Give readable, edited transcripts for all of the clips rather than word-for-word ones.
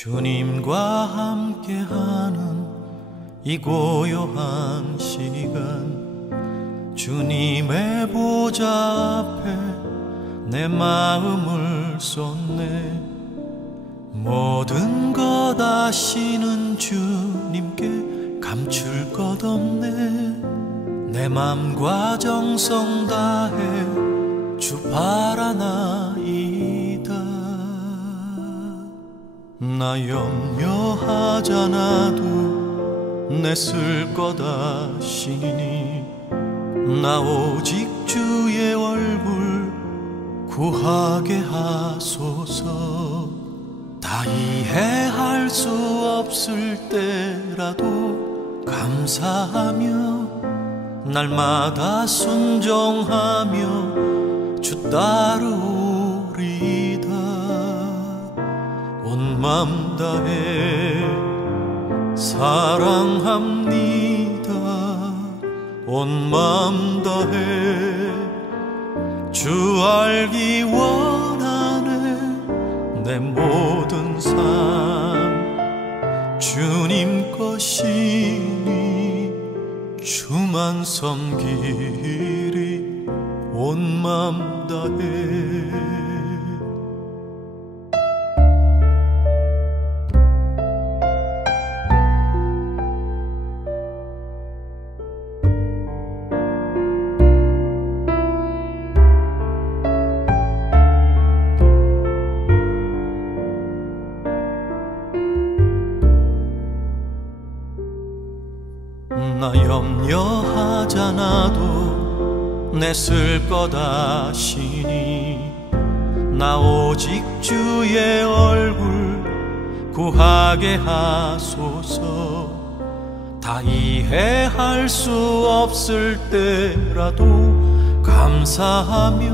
주님과 함께하는 이 고요한 시간, 주님의 보좌 앞에 내 마음을 쏟네. 모든 것 아시는 주님께 감출 것 없네. 내 맘과 정성 다해 주 바라나이다. 나 염려하잖아도 내 쓸 것 아시니, 나 오직 주의 얼굴 구하게 하소서. 다 이해할 수 없을 때라도 감사하며 날마다 순종하며 주 따르리다. 온 맘 다해 사랑합니다. 온 맘 다해 주 알기 원하네. 내 모든 삶 주님 것이니 주만 섬기리. 온 맘 다해. 나 염려하잖아도 내 쓸 것 아시니, 나 오직 주의 얼굴 구하게 하소서. 다 이해할 수 없을 때라도 감사하며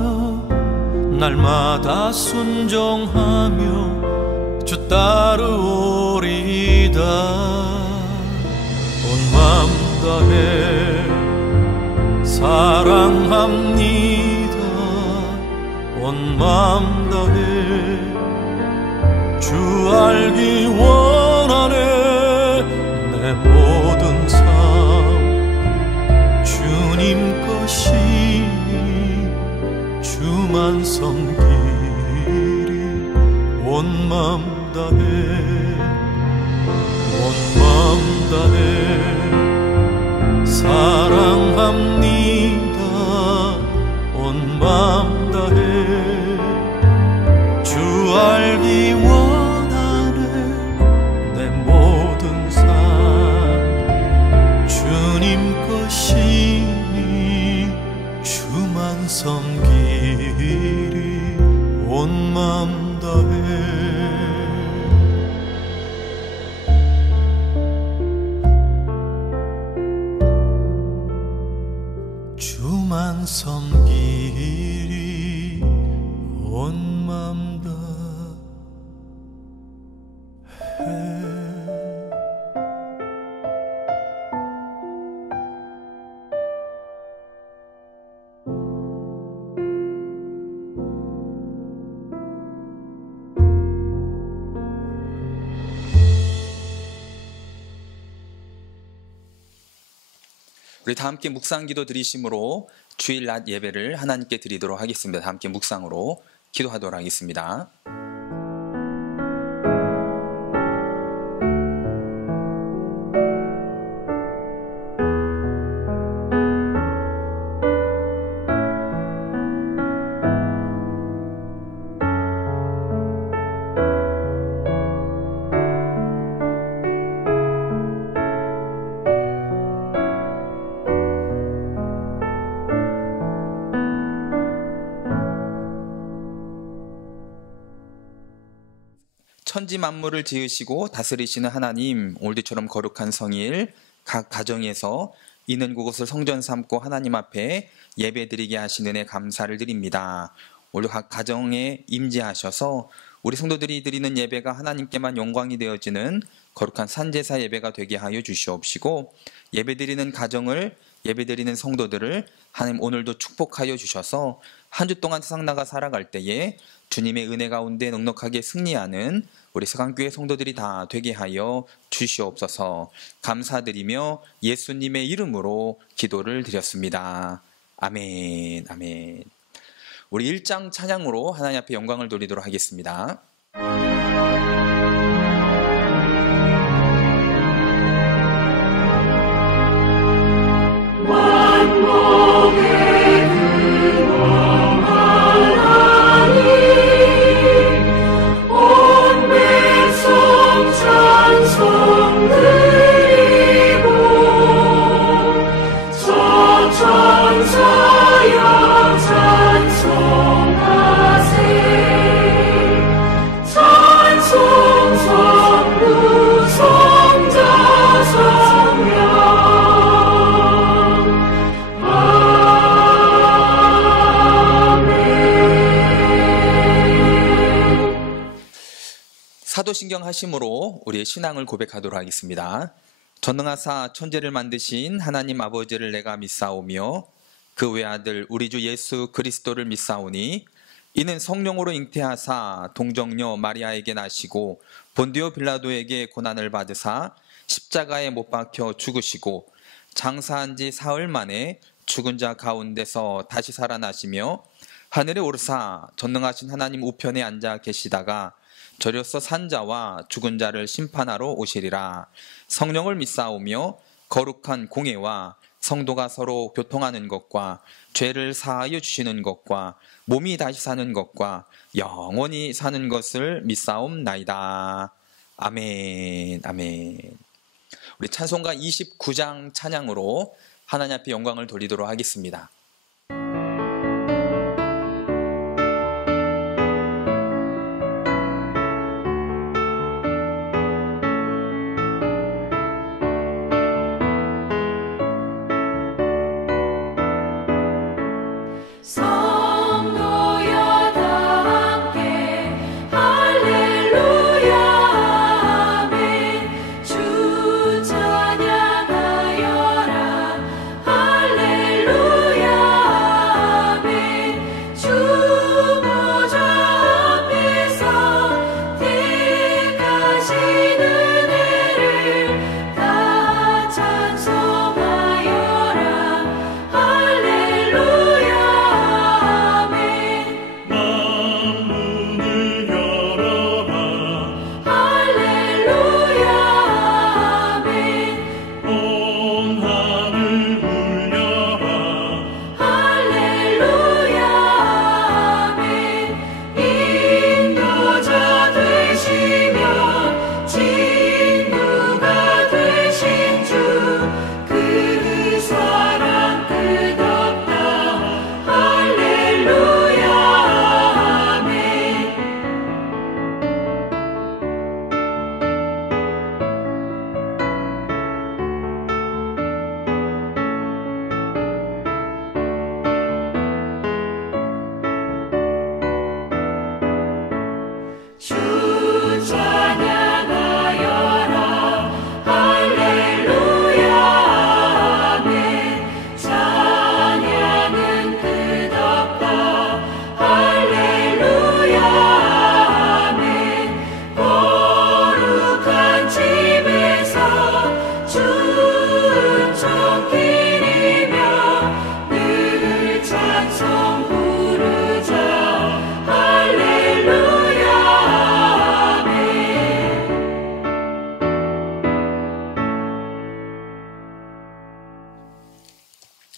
날마다 순종하며 주 따르오리다. 온 맘 다해 사랑합니다. 온 맘 다해 주 알기 원하네. 내 모든 삶 주님 것이니 주만 섬기리. 온 맘 다해 온 맘 다해 사랑합니다. 온 맘 다해 주 알기 원하네. 내 모든 삶 주님 것이니 주만 섬기리. 온 맘 다해 주만 섬기리. 온 맘 다해. 우리 다 함께 묵상기도 드리심으로 주일 낮 예배를 하나님께 드리도록 하겠습니다. 다 함께 묵상으로 기도하도록 하겠습니다. 천지 만물을 지으시고 다스리시는 하나님, 오늘처럼 거룩한 성일 각 가정에서 있는 그곳을 성전 삼고 하나님 앞에 예배드리게 하신 은혜 감사를 드립니다. 오늘 각 가정에 임재하셔서 우리 성도들이 드리는 예배가 하나님께만 영광이 되어지는 거룩한 산제사 예배가 되게 하여 주시옵시고, 예배드리는 가정을, 예배드리는 성도들을 하나님 오늘도 축복하여 주셔서 한 주 동안 세상 나가 살아갈 때에 주님의 은혜 가운데 넉넉하게 승리하는 우리 서강교회 성도들이 다 되게 하여 주시옵소서. 감사드리며 예수님의 이름으로 기도를 드렸습니다. 아멘, 아멘. 우리 1장 찬양으로 하나님 앞에 영광을 돌리도록 하겠습니다. 사도신경 하심으로 우리의 신앙을 고백하도록 하겠습니다. 전능하사 천지를 만드신 하나님 아버지를 내가 믿사오며 그 외아들 우리 주 예수 그리스도를 믿사오니 이는 성령으로 잉태하사 동정녀 마리아에게 나시고 본디오 빌라도에게 고난을 받으사 십자가에 못 박혀 죽으시고 장사한 지 사흘 만에 죽은 자 가운데서 다시 살아나시며 하늘에 오르사 전능하신 하나님 우편에 앉아 계시다가 저려서 산 자와 죽은 자를 심판하러 오시리라. 성령을 믿사오며 거룩한 공예와 성도가 서로 교통하는 것과 죄를 사하여 주시는 것과 몸이 다시 사는 것과 영원히 사는 것을 믿사옵나이다. 아멘, 아멘. 우리 찬송가 29장 찬양으로 하나님 앞에 영광을 돌리도록 하겠습니다.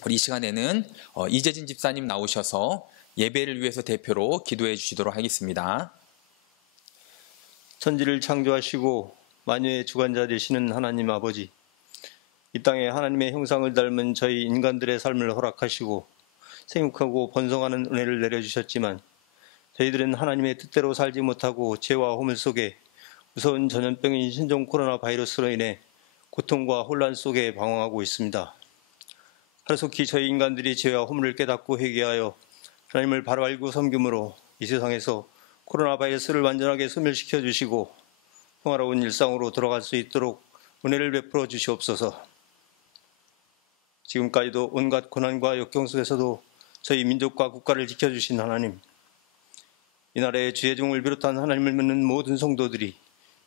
이 시간에는 이재진 집사님 나오셔서 예배를 위해서 대표로 기도해 주시도록 하겠습니다. 천지를 창조하시고 만유의 주관자 되시는 하나님 아버지, 이 땅에 하나님의 형상을 닮은 저희 인간들의 삶을 허락하시고 생육하고 번성하는 은혜를 내려주셨지만 저희들은 하나님의 뜻대로 살지 못하고 죄와 허물 속에 무서운 전염병인 신종 코로나 바이러스로 인해 고통과 혼란 속에 방황하고 있습니다. 하루속히 저희 인간들이 죄와 허물을 깨닫고 회개하여 하나님을 바로 알고 섬김으로 이 세상에서 코로나 바이러스를 완전하게 소멸시켜 주시고 평화로운 일상으로 돌아갈 수 있도록 은혜를 베풀어 주시옵소서. 지금까지도 온갖 고난과 역경 속에서도 저희 민족과 국가를 지켜주신 하나님, 이 나라의 주의 종을 비롯한 하나님을 믿는 모든 성도들이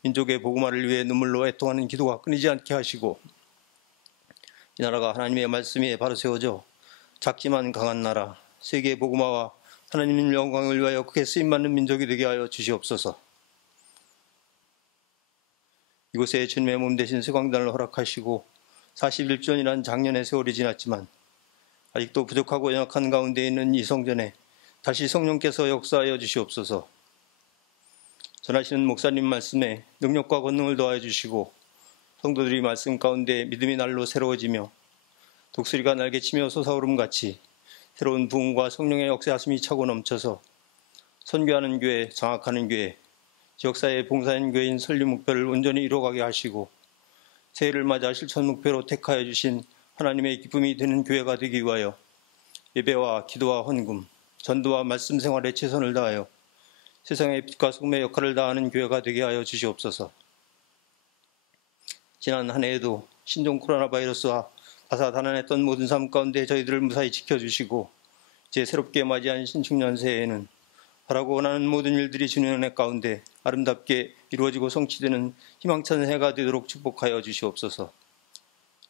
민족의 복음화를 위해 눈물로 애통하는 기도가 끊이지 않게 하시고 이 나라가 하나님의 말씀 위에 바로 세워져 작지만 강한 나라, 세계 복음화와 하나님의 영광을 위하여 크게 쓰임받는 민족이 되게 하여 주시옵소서. 이곳에 주님의 몸 대신 세광단을 허락하시고 41주년이란 작년의 세월이 지났지만 아직도 부족하고 연약한 가운데 있는 이 성전에 다시 성령께서 역사하여 주시옵소서. 전하시는 목사님 말씀에 능력과 권능을 더하여 주시고 성도들이 말씀 가운데 믿음이 날로 새로워지며 독수리가 날개치며 솟아오름같이 새로운 부흥과 성령의 역사하심이 차고 넘쳐서 선교하는 교회, 장악하는 교회, 지역사회에 봉사하는 교회인 설립 목표를 온전히 이루어가게 하시고 새해를 맞아 실천 목표로 택하여 주신 하나님의 기쁨이 되는 교회가 되기 위하여 예배와 기도와 헌금, 전도와 말씀 생활에 최선을 다하여 세상의 빛과 소금의 역할을 다하는 교회가 되게 하여 주시옵소서. 지난 한 해에도 신종 코로나 바이러스와 다사다난했던 모든 삶 가운데 저희들을 무사히 지켜주시고 이제 새롭게 맞이한 신축년 새해에는 바라고 원하는 모든 일들이 주님의 은혜 가운데 아름답게 이루어지고 성취되는 희망찬 해가 되도록 축복하여 주시옵소서.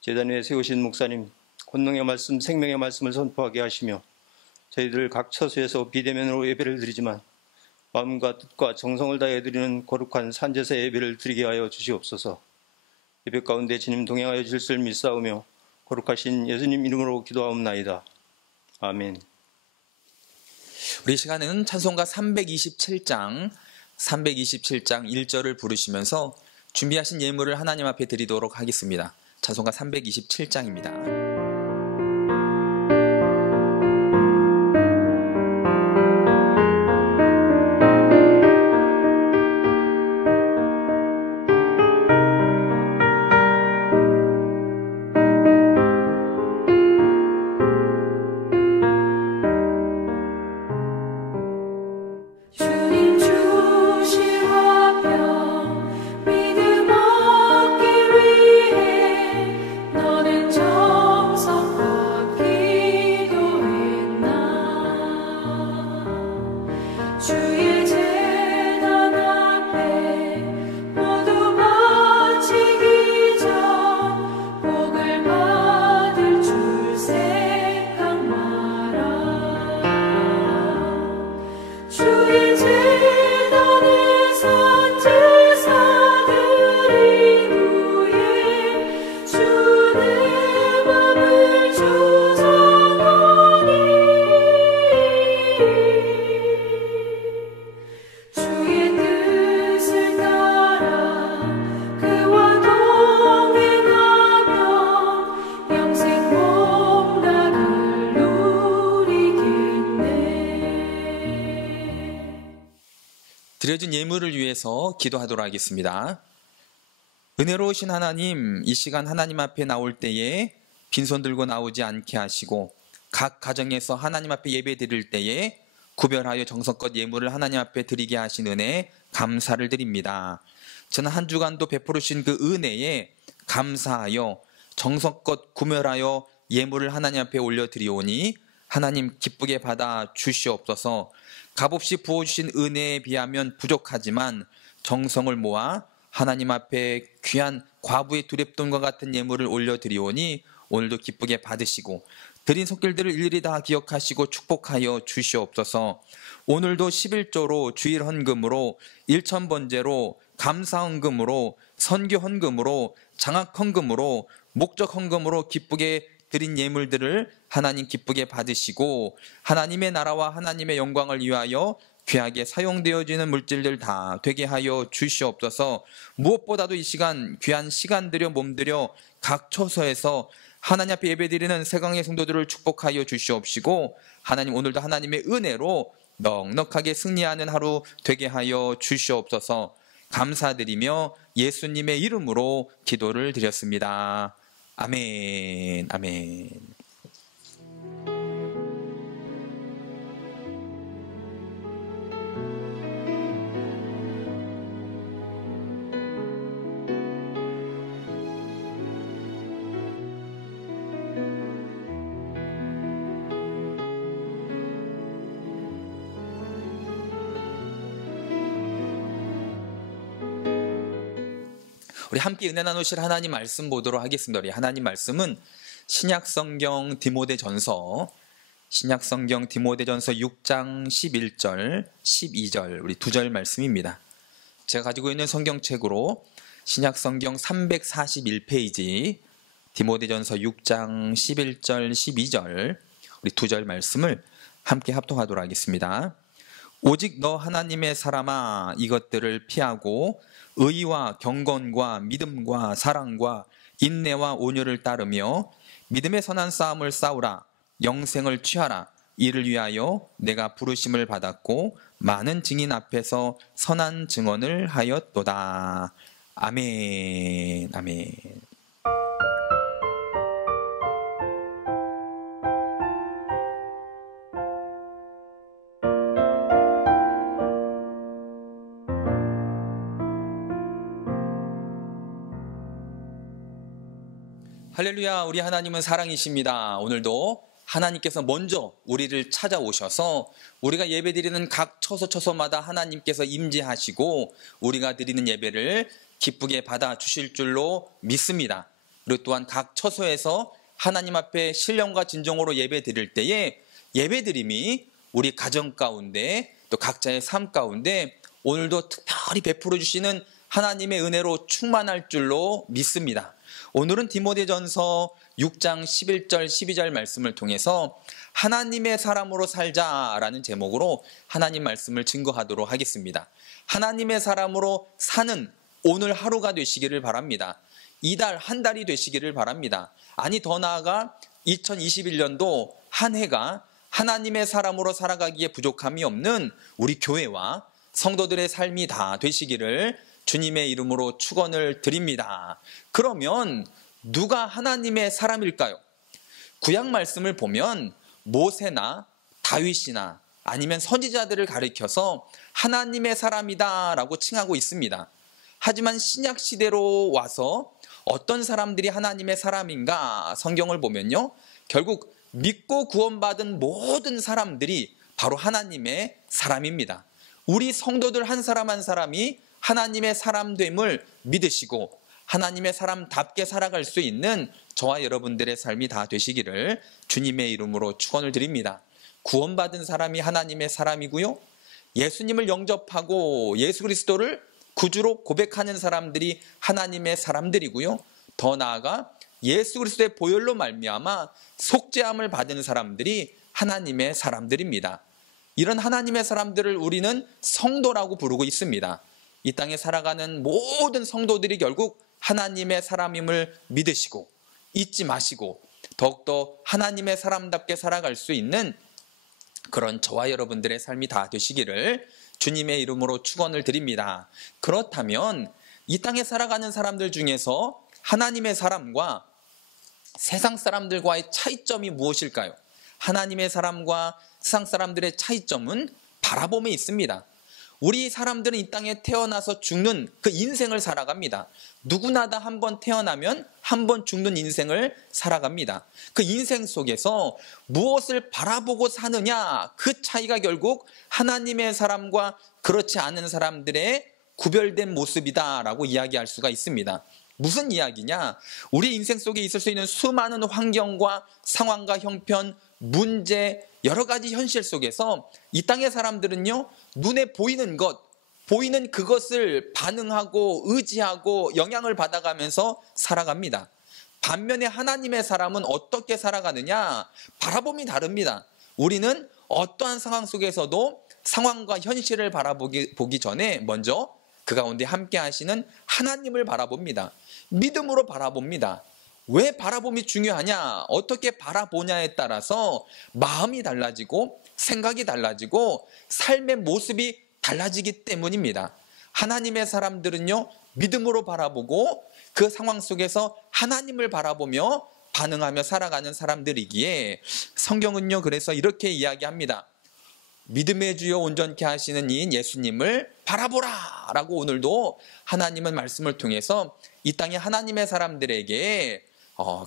제단 위에 세우신 목사님, 권능의 말씀, 생명의 말씀을 선포하게 하시며 저희들 각 처소에서 비대면으로 예배를 드리지만 마음과 뜻과 정성을 다해 드리는 거룩한 산제사 예배를 드리게 하여 주시옵소서. 예배 가운데 주님 동행하여 주실 줄 믿사오며 거룩하신 예수님 이름으로 기도하옵나이다. 아멘. 우리 시간은 찬송가 327장 1절을 부르시면서 준비하신 예물을 하나님 앞에 드리도록 하겠습니다. 찬송가 327장입니다. 드려진 예물을 위해서 기도하도록 하겠습니다. 은혜로우신 하나님, 이 시간 하나님 앞에 나올 때에 빈손 들고 나오지 않게 하시고 각 가정에서 하나님 앞에 예배 드릴 때에 구별하여 정성껏 예물을 하나님 앞에 드리게 하신 은혜 감사를 드립니다. 저는 한 주간도 베풀으신 그 은혜에 감사하여 정성껏 구별하여 예물을 하나님 앞에 올려드리오니 하나님 기쁘게 받아 주시옵소서. 값없이 부어주신 은혜에 비하면 부족하지만 정성을 모아 하나님 앞에 귀한 과부의 두랩돈과 같은 예물을 올려드리오니 오늘도 기쁘게 받으시고 드린 손길들을 일일이 다 기억하시고 축복하여 주시옵소서. 오늘도 11조로 주일 헌금으로 1,000번제로 감사 헌금으로 선교 헌금으로 장학 헌금으로 목적 헌금으로 기쁘게 드린 예물들을 하나님 기쁘게 받으시고 하나님의 나라와 하나님의 영광을 위하여 귀하게 사용되어지는 물질들 다 되게 하여 주시옵소서. 무엇보다도 이 시간 귀한 시간 들여 몸 들여 각 처소에서 하나님 앞에 예배드리는 세강의 성도들을 축복하여 주시옵시고 하나님 오늘도 하나님의 은혜로 넉넉하게 승리하는 하루 되게 하여 주시옵소서. 감사드리며 예수님의 이름으로 기도를 드렸습니다. 아멘. 아멘. 우리 함께 은혜 나누실 하나님 말씀 보도록 하겠습니다. 우리 하나님 말씀은 신약성경 디모데전서 6장 11절, 12절 우리 2절 말씀입니다. 제가 가지고 있는 성경책으로 신약성경 341페이지 디모데전서 6장 11절, 12절 우리 2절 말씀을 함께 합독하도록 하겠습니다. 오직 너 하나님의 사람아 이것들을 피하고 의와 경건과 믿음과 사랑과 인내와 온유를 따르며 믿음의 선한 싸움을 싸우라. 영생을 취하라. 이를 위하여 내가 부르심을 받았고 많은 증인 앞에서 선한 증언을 하였도다. 아멘. 아멘. 할렐루야. 우리 하나님은 사랑이십니다. 오늘도 하나님께서 먼저 우리를 찾아오셔서 우리가 예배드리는 각 처소마다 하나님께서 임재하시고 우리가 드리는 예배를 기쁘게 받아주실 줄로 믿습니다. 그리고 또한 각 처소에서 하나님 앞에 신령과 진정으로 예배드릴 때에 예배드림이 우리 가정 가운데 또 각자의 삶 가운데 오늘도 특별히 베풀어 주시는 하나님의 은혜로 충만할 줄로 믿습니다. 오늘은 디모데전서 6장 11절 12절 말씀을 통해서 하나님의 사람으로 살자라는 제목으로 하나님 말씀을 증거하도록 하겠습니다. 하나님의 사람으로 사는 오늘 하루가 되시기를 바랍니다. 이달 한 달이 되시기를 바랍니다. 아니 더 나아가 2021년도 한 해가 하나님의 사람으로 살아가기에 부족함이 없는 우리 교회와 성도들의 삶이 다 되시기를 주님의 이름으로 축원을 드립니다. 그러면 누가 하나님의 사람일까요? 구약 말씀을 보면 모세나 다윗이나 아니면 선지자들을 가리켜서 하나님의 사람이다라고 칭하고 있습니다. 하지만 신약 시대로 와서 어떤 사람들이 하나님의 사람인가 성경을 보면요. 결국 믿고 구원받은 모든 사람들이 바로 하나님의 사람입니다. 우리 성도들 한 사람 한 사람이 하나님의 사람됨을 믿으시고 하나님의 사람답게 살아갈 수 있는 저와 여러분들의 삶이 다 되시기를 주님의 이름으로 축원을 드립니다. 구원받은 사람이 하나님의 사람이고요. 예수님을 영접하고 예수 그리스도를 구주로 고백하는 사람들이 하나님의 사람들이고요. 더 나아가 예수 그리스도의 보혈로 말미암아 속죄함을 받은 사람들이 하나님의 사람들입니다. 이런 하나님의 사람들을 우리는 성도라고 부르고 있습니다. 이 땅에 살아가는 모든 성도들이 결국 하나님의 사람임을 믿으시고 잊지 마시고 더욱더 하나님의 사람답게 살아갈 수 있는 그런 저와 여러분들의 삶이 다 되시기를 주님의 이름으로 축원을 드립니다. 그렇다면 이 땅에 살아가는 사람들 중에서 하나님의 사람과 세상 사람들과의 차이점이 무엇일까요? 하나님의 사람과 세상 사람들의 차이점은 바라봄에 있습니다. 우리 사람들은 이 땅에 태어나서 죽는 그 인생을 살아갑니다. 누구나 다 한 번 태어나면 한 번 죽는 인생을 살아갑니다. 그 인생 속에서 무엇을 바라보고 사느냐, 그 차이가 결국 하나님의 사람과 그렇지 않은 사람들의 구별된 모습이다라고 이야기할 수가 있습니다. 무슨 이야기냐? 우리 인생 속에 있을 수 있는 수많은 환경과 상황과 형편, 문제, 여러 가지 현실 속에서 이 땅의 사람들은요, 눈에 보이는 것, 보이는 그것을 반응하고 의지하고 영향을 받아가면서 살아갑니다. 반면에 하나님의 사람은 어떻게 살아가느냐? 바라봄이 다릅니다. 우리는 어떠한 상황 속에서도 상황과 현실을 바라보기 전에 먼저 그 가운데 함께 하시는 하나님을 바라봅니다. 믿음으로 바라봅니다. 왜 바라봄이 중요하냐? 어떻게 바라보냐에 따라서 마음이 달라지고 생각이 달라지고 삶의 모습이 달라지기 때문입니다. 하나님의 사람들은요, 믿음으로 바라보고 그 상황 속에서 하나님을 바라보며 반응하며 살아가는 사람들이기에 성경은요, 그래서 이렇게 이야기합니다. 믿음의 주여 온전케 하시는 이인 예수님을 바라보라 라고 오늘도 하나님은 말씀을 통해서 이 땅의 하나님의 사람들에게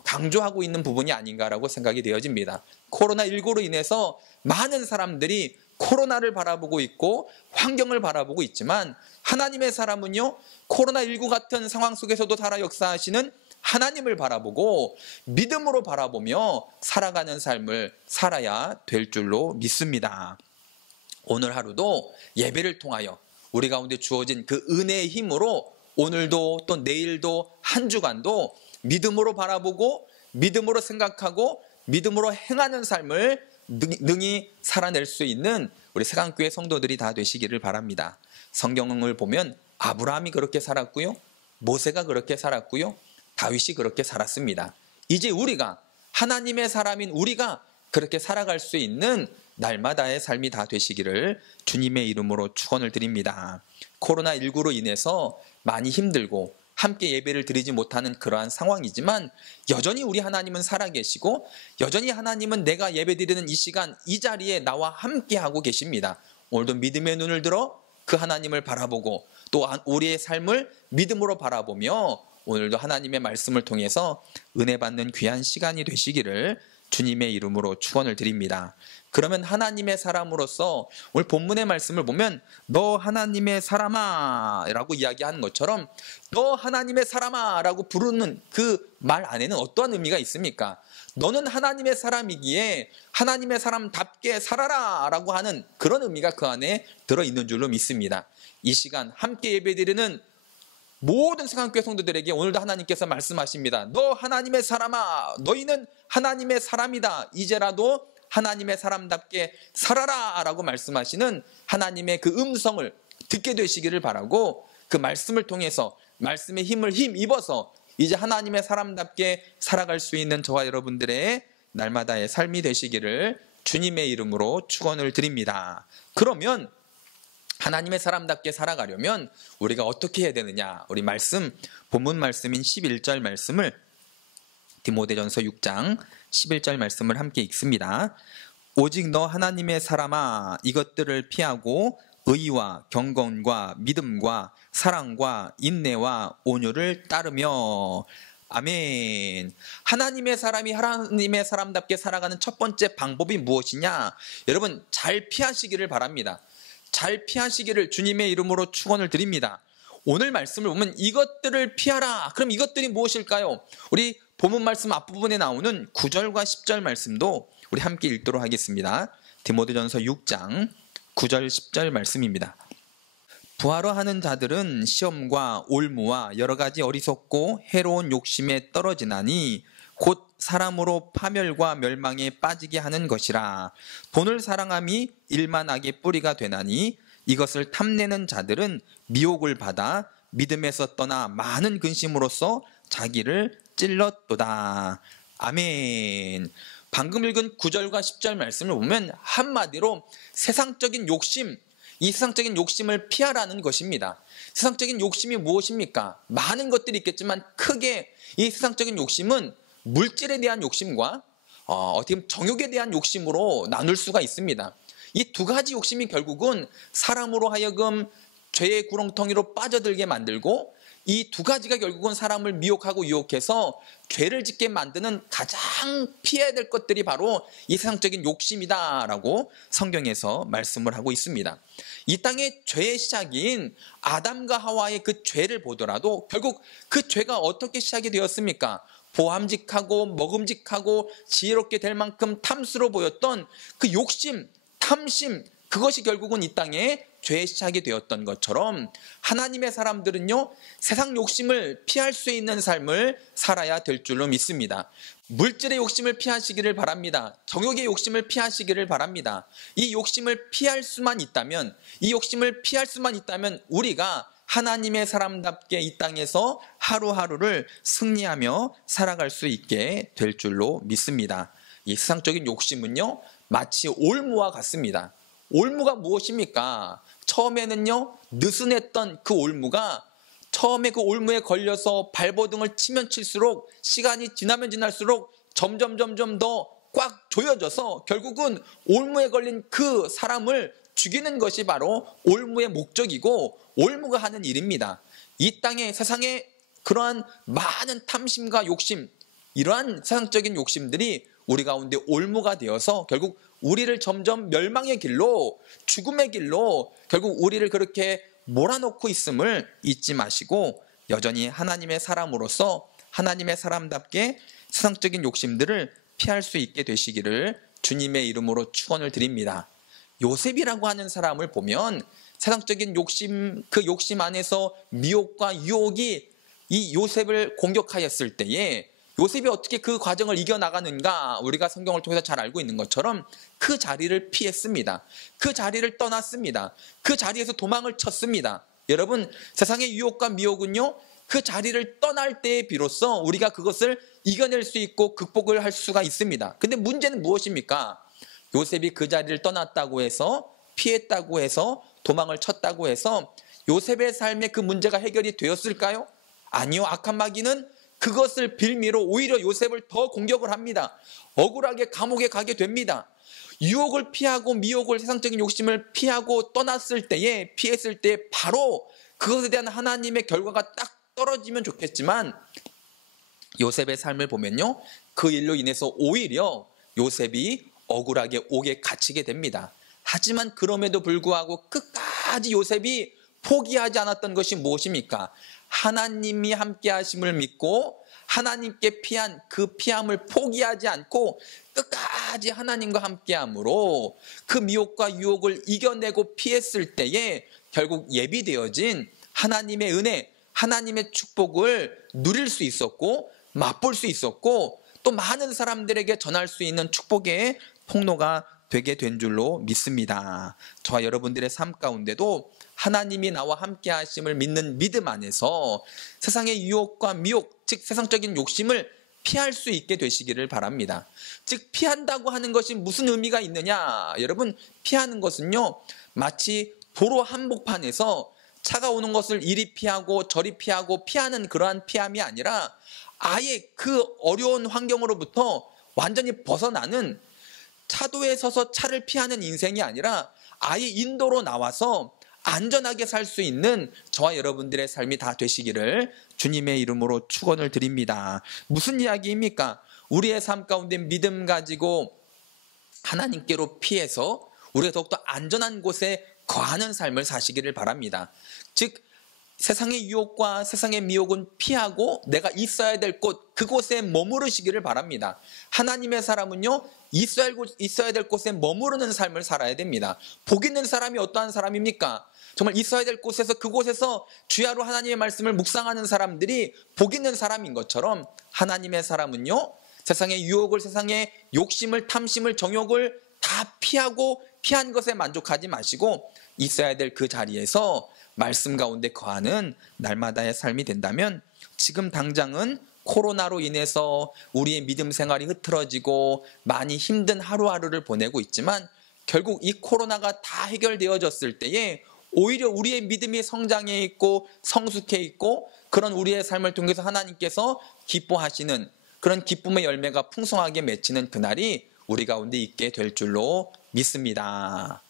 강조하고 있는 부분이 아닌가라고 생각이 되어집니다. 코로나19로 인해서 많은 사람들이 코로나를 바라보고 있고 환경을 바라보고 있지만 하나님의 사람은요, 코로나19 같은 상황 속에서도 살아 역사하시는 하나님을 바라보고 믿음으로 바라보며 살아가는 삶을 살아야 될 줄로 믿습니다. 오늘 하루도 예배를 통하여 우리 가운데 주어진 그 은혜의 힘으로 오늘도 또 내일도 한 주간도 믿음으로 바라보고 믿음으로 생각하고 믿음으로 행하는 삶을 능히 살아낼 수 있는 우리 세강교회 성도들이 다 되시기를 바랍니다. 성경을 보면 아브라함이 그렇게 살았고요, 모세가 그렇게 살았고요, 다윗이 그렇게 살았습니다. 이제 우리가, 하나님의 사람인 우리가 그렇게 살아갈 수 있는 날마다의 삶이 다 되시기를 주님의 이름으로 축원을 드립니다. 코로나19로 인해서 많이 힘들고 함께 예배를 드리지 못하는 그러한 상황이지만 여전히 우리 하나님은 살아계시고 여전히 하나님은 내가 예배드리는 이 시간 이 자리에 나와 함께하고 계십니다. 오늘도 믿음의 눈을 들어 그 하나님을 바라보고 또 우리의 삶을 믿음으로 바라보며 오늘도 하나님의 말씀을 통해서 은혜 받는 귀한 시간이 되시기를 주님의 이름으로 축원을 드립니다. 그러면 하나님의 사람으로서 오늘 본문의 말씀을 보면 너 하나님의 사람아 라고 이야기하는 것처럼 너 하나님의 사람아 라고 부르는 그 말 안에는 어떠한 의미가 있습니까? 너는 하나님의 사람이기에 하나님의 사람답게 살아라 라고 하는 그런 의미가 그 안에 들어있는 줄로 믿습니다. 이 시간 함께 예배드리는 모든 세강교회 성도들에게 오늘도 하나님께서 말씀하십니다. 너 하나님의 사람아, 너희는 하나님의 사람이다. 이제라도 하나님의 사람답게 살아라 라고 말씀하시는 하나님의 그 음성을 듣게 되시기를 바라고 그 말씀을 통해서 말씀의 힘을 힘입어서 이제 하나님의 사람답게 살아갈 수 있는 저와 여러분들의 날마다의 삶이 되시기를 주님의 이름으로 축원을 드립니다. 그러면 하나님의 사람답게 살아가려면 우리가 어떻게 해야 되느냐? 우리 말씀, 본문 말씀인 11절 말씀을 디모데전서 6장 11절 말씀을 함께 읽습니다. 오직 너 하나님의 사람아 이것들을 피하고 의와 경건과 믿음과 사랑과 인내와 온유를 따르며 아멘. 하나님의 사람이 하나님의 사람답게 살아가는 첫 번째 방법이 무엇이냐? 여러분 잘 피하시기를 바랍니다. 잘 피하시기를 주님의 이름으로 축원을 드립니다. 오늘 말씀을 보면 이것들을 피하라. 그럼 이것들이 무엇일까요? 우리 본문 말씀 앞부분에 나오는 9절과 10절 말씀도 우리 함께 읽도록 하겠습니다. 디모데전서 6장 9절 10절 말씀입니다. 부하러 하는 자들은 시험과 올무와 여러 가지 어리석고 해로운 욕심에 떨어지나니 곧 사람으로 파멸과 멸망에 빠지게 하는 것이라. 돈을 사랑함이 일만하게 뿌리가 되나니 이것을 탐내는 자들은 미혹을 받아 믿음에서 떠나 많은 근심으로써 자기를 찔렀도다. 아멘. 방금 읽은 9절과 10절 말씀을 보면 한마디로 세상적인 욕심, 이 세상적인 욕심을 피하라는 것입니다. 세상적인 욕심이 무엇입니까? 많은 것들이 있겠지만 크게 이 세상적인 욕심은 물질에 대한 욕심과 어떻게 보면 정욕에 대한 욕심으로 나눌 수가 있습니다. 이 두 가지 욕심이 결국은 사람으로 하여금 죄의 구렁텅이로 빠져들게 만들고 이 두 가지가 결국은 사람을 미혹하고 유혹해서 죄를 짓게 만드는 가장 피해야 될 것들이 바로 이 세상적인 욕심이다라고 성경에서 말씀을 하고 있습니다. 이 땅의 죄의 시작인 아담과 하와의 그 죄를 보더라도 결국 그 죄가 어떻게 시작이 되었습니까? 보암직하고 먹음직하고 지혜롭게 될 만큼 탐스러워 보였던 그 욕심, 탐심, 그것이 결국은 이 땅에 죄의 시작이 되었던 것처럼 하나님의 사람들은요, 세상 욕심을 피할 수 있는 삶을 살아야 될 줄로 믿습니다. 물질의 욕심을 피하시기를 바랍니다. 정욕의 욕심을 피하시기를 바랍니다. 이 욕심을 피할 수만 있다면, 우리가 하나님의 사람답게 이 땅에서 하루하루를 승리하며 살아갈 수 있게 될 줄로 믿습니다. 이 세상적인 욕심은요, 마치 올무와 같습니다. 올무가 무엇입니까? 처음에는요, 느슨했던 그 올무가 처음에 그 올무에 걸려서 발버둥을 치면 칠수록 시간이 지나면 지날수록 점점 더 꽉 조여져서 결국은 올무에 걸린 그 사람을 죽이는 것이 바로 올무의 목적이고 올무가 하는 일입니다. 이 땅에 세상에 그러한 많은 탐심과 욕심, 이러한 세상적인 욕심들이 우리 가운데 올무가 되어서 결국 우리를 점점 멸망의 길로, 죽음의 길로 결국 우리를 그렇게 몰아넣고 있음을 잊지 마시고 여전히 하나님의 사람으로서 하나님의 사람답게 세상적인 욕심들을 피할 수 있게 되시기를 주님의 이름으로 축원을 드립니다. 요셉이라고 하는 사람을 보면 세상적인 욕심, 그 욕심 안에서 미혹과 유혹이 이 요셉을 공격하였을 때에 요셉이 어떻게 그 과정을 이겨나가는가 우리가 성경을 통해서 잘 알고 있는 것처럼 그 자리를 피했습니다. 그 자리를 떠났습니다. 그 자리에서 도망을 쳤습니다. 여러분, 세상의 유혹과 미혹은요, 그 자리를 떠날 때에 비로소 우리가 그것을 이겨낼 수 있고 극복을 할 수가 있습니다. 근데 문제는 무엇입니까? 요셉이 그 자리를 떠났다고 해서, 피했다고 해서, 도망을 쳤다고 해서 요셉의 삶에 그 문제가 해결이 되었을까요? 아니요. 악한 마귀는 그것을 빌미로 오히려 요셉을 더 공격을 합니다. 억울하게 감옥에 가게 됩니다. 유혹을 피하고 미혹을, 세상적인 욕심을 피하고 떠났을 때에, 피했을 때 바로 그것에 대한 하나님의 결과가 딱 떨어지면 좋겠지만 요셉의 삶을 보면요, 그 일로 인해서 오히려 요셉이 억울하게 옥에 갇히게 됩니다. 하지만 그럼에도 불구하고 끝까지 요셉이 포기하지 않았던 것이 무엇입니까? 하나님이 함께 하심을 믿고 하나님께 피한 그 피함을 포기하지 않고 끝까지 하나님과 함께함으로 그 미혹과 유혹을 이겨내고 피했을 때에 결국 예비되어진 하나님의 은혜, 하나님의 축복을 누릴 수 있었고 맛볼 수 있었고 또 많은 사람들에게 전할 수 있는 축복의 통로가 되게 된 줄로 믿습니다. 저와 여러분들의 삶 가운데도 하나님이 나와 함께 하심을 믿는 믿음 안에서 세상의 유혹과 미혹, 즉 세상적인 욕심을 피할 수 있게 되시기를 바랍니다. 즉 피한다고 하는 것이 무슨 의미가 있느냐? 여러분, 피하는 것은요, 마치 도로 한복판에서 차가 오는 것을 이리 피하고 저리 피하고 피하는 그러한 피함이 아니라 아예 그 어려운 환경으로부터 완전히 벗어나는, 차도에 서서 차를 피하는 인생이 아니라 아예 인도로 나와서 안전하게 살 수 있는 저와 여러분들의 삶이 다 되시기를 주님의 이름으로 축원을 드립니다. 무슨 이야기입니까? 우리의 삶 가운데 믿음 가지고 하나님께로 피해서 우리가 더욱더 안전한 곳에 거하는 삶을 사시기를 바랍니다. 즉 세상의 유혹과 세상의 미혹은 피하고 내가 있어야 될 곳, 그곳에 머무르시기를 바랍니다. 하나님의 사람은요, 있어야 될 곳에 머무르는 삶을 살아야 됩니다. 복 있는 사람이 어떠한 사람입니까? 정말 있어야 될 곳에서, 그곳에서 주야로 하나님의 말씀을 묵상하는 사람들이 복 있는 사람인 것처럼 하나님의 사람은요, 세상의 유혹을, 세상의 욕심을, 탐심을, 정욕을 다 피하고 피한 것에 만족하지 마시고 있어야 될 그 자리에서 말씀 가운데 거하는 날마다의 삶이 된다면, 지금 당장은 코로나로 인해서 우리의 믿음 생활이 흐트러지고 많이 힘든 하루하루를 보내고 있지만 결국 이 코로나가 다 해결되어졌을 때에 오히려 우리의 믿음이 성장해 있고 성숙해 있고 그런 우리의 삶을 통해서 하나님께서 기뻐하시는 그런 기쁨의 열매가 풍성하게 맺히는 그날이 우리 가운데 있게 될 줄로 믿습니다.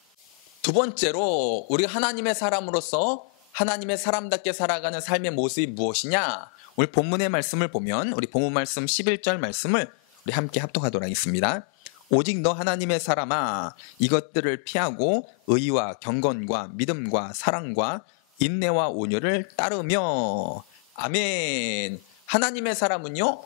두 번째로, 우리가 하나님의 사람으로서 하나님의 사람답게 살아가는 삶의 모습이 무엇이냐? 오늘 본문의 말씀을 보면 우리 본문 말씀 11절 말씀을 우리 함께 합독하도록 하겠습니다. 오직 너 하나님의 사람아, 이것들을 피하고 의와 경건과 믿음과 사랑과 인내와 온유를 따르며. 아멘. 하나님의 사람은요,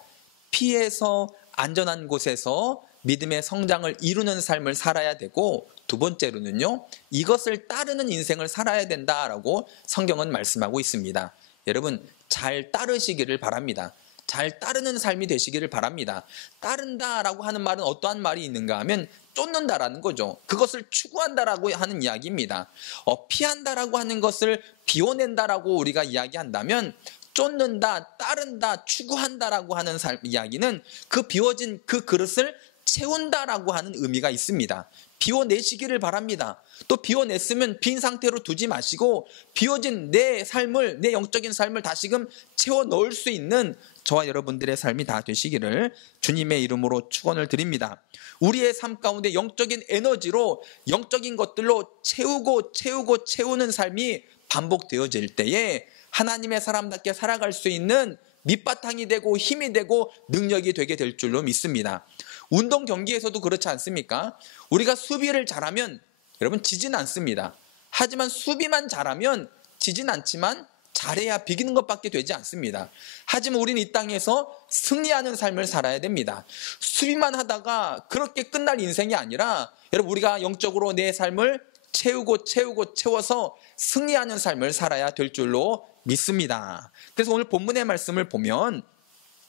피해서 안전한 곳에서 믿음의 성장을 이루는 삶을 살아야 되고, 두 번째로는요, 이것을 따르는 인생을 살아야 된다라고 성경은 말씀하고 있습니다. 여러분, 잘 따르시기를 바랍니다. 잘 따르는 삶이 되시기를 바랍니다. 따른다라고 하는 말은 어떠한 말이 있는가 하면 쫓는다라는 거죠. 그것을 추구한다라고 하는 이야기입니다. 피한다라고 하는 것을 비워낸다라고 우리가 이야기한다면, 쫓는다, 따른다, 추구한다라고 하는 이야기는 그 비워진 그 그릇을 채운다라고 하는 의미가 있습니다. 비워내시기를 바랍니다. 또 비워냈으면 빈 상태로 두지 마시고 비워진 내 삶을, 내 영적인 삶을 다시금 채워 넣을 수 있는 저와 여러분들의 삶이 다 되시기를 주님의 이름으로 축원을 드립니다. 우리의 삶 가운데 영적인 에너지로, 영적인 것들로 채우는 삶이 반복되어질 때에 하나님의 사람답게 살아갈 수 있는 밑바탕이 되고 힘이 되고 능력이 되게 될 줄로 믿습니다. 운동 경기에서도 그렇지 않습니까? 우리가 수비를 잘하면 여러분 지진 않습니다. 하지만 수비만 잘하면 지진 않지만 잘해야 비기는 것밖에 되지 않습니다. 하지만 우리는 이 땅에서 승리하는 삶을 살아야 됩니다. 수비만 하다가 그렇게 끝날 인생이 아니라 여러분 우리가 영적으로 내 삶을 채워서 승리하는 삶을 살아야 될 줄로 믿습니다. 그래서 오늘 본문의 말씀을 보면